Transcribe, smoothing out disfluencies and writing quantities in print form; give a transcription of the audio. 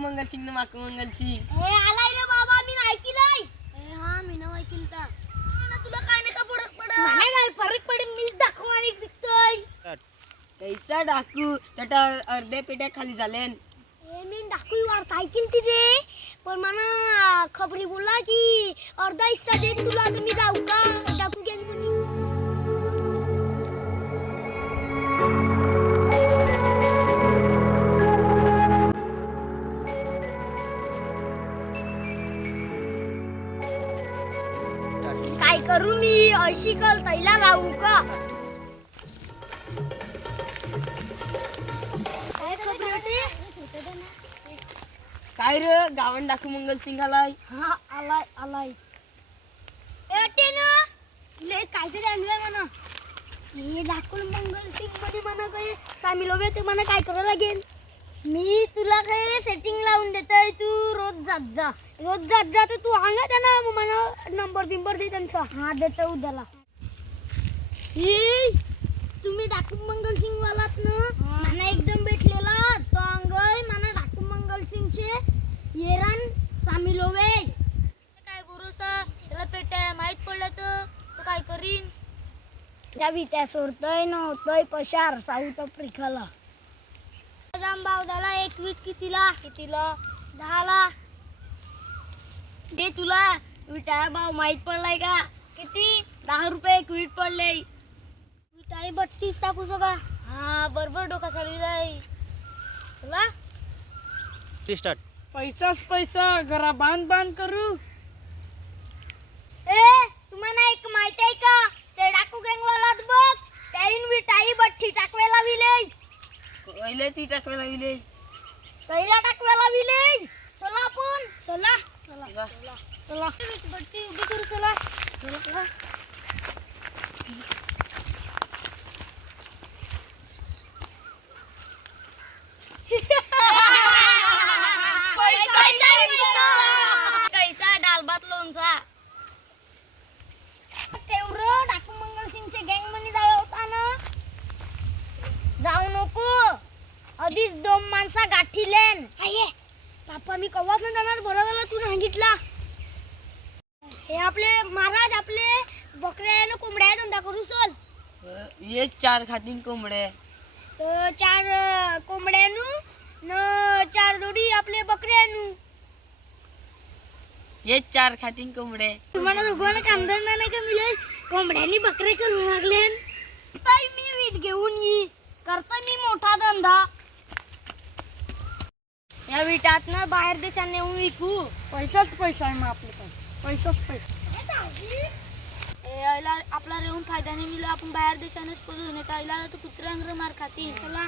मंगल सिंग ना माकू मंगल सिंग हे आलाय रे बाबा मी ऐकलंय हा मी नाव ऐकलता तुला काय नाही का पडत नाही फरक पडेल मीच दाखव आणि दिसतोय कैसा डाकू त्याच्या अर्ध्या पेट्या खाली झाल्यान मी डाकू वार्ता ऐकलती रे पण मला खबरी बोला की अर्धा हिस्सा दे तुला तर मी जाऊ का डाकू गेली म्हणे काय करू मी अशी कल तैला लावू का काय खबर होती काय रे गावन डाकू मंगल सिंग आलाय हा आलाय एटे ना ले काहीतरी आणलंय म्हणा हे दाखवून मंगल सिंग मध्ये म्हणा काय सामील होवे ते म्हणा काय करावं लागेल मी तुला काय सेटिंग लावून देतोय तू रोज जात जा तर तू सांगा त्यांना मग मला नंबर बिंबर दे त्यांचा हा देतो उद्याला हे तुम्ही डाकू मंगल सिंग वालात ना मला एकदम भेटलेला तो अंगय मला डाकू मंगल सिंगचे येरान सामील होवे काय भरोसा त्याला पेट्या माहित पडलं तर काय करीन त्या विट्या सोडतोय नव्हतोय पशार साऊथ आफ्रिकाला भाव झाला एक वीट कितीला 10ला दे तुला विटा भाव माहित पडलाय का किती 10 रुपये एक वीट पडले विटाई 32 टाकू सका हा बरोबर डोका चालू चला स्टार्ट पैसाच पैसा घरा बांध करू ए तुम्हाला एक माहिती आहे का ते डाकू गँगवालात बघ त्याईन विटाई 32 टाकवेला विले पहिले ती टाकवायला गेले पहिला टाकवेला विले चला आपण चला बट्टी उभी करू चला कैसा डाल भात लोणचा तेवढं डाकू मंगल सिंगचे गँग मध्ये जाऊ होता ना जाऊ नको आधीच 2 माणसा गाठीलेन पापा मी कवाच न जाणार बरं झालं तू सांगितला हे आपले महाराज आपले बकऱ्या कोंबड्या धंदा करू चल ये 4 खातीन कोंबडे तर 4 कोंबड्यानू न 4 जोडी आपले बकऱ्यानू ये 4 खातीन कोंबडे तुम्हाला दोघांना कामधंदा नाही का मिळेल कोंबड्यांनी बकरे करू लागले ताई मी वीट घेऊन ये करता मी मोठा धंदा या विटात ना बाहेर देशात नेऊन विकू पैसाच पैसा आहे मग आपल्याकडे पैसाच पैसा आपला रेऊन फायदा नाही मिळाला आपण बाहेर देशानेच पळून येता तू कुत्र्यांवर मार खाती चला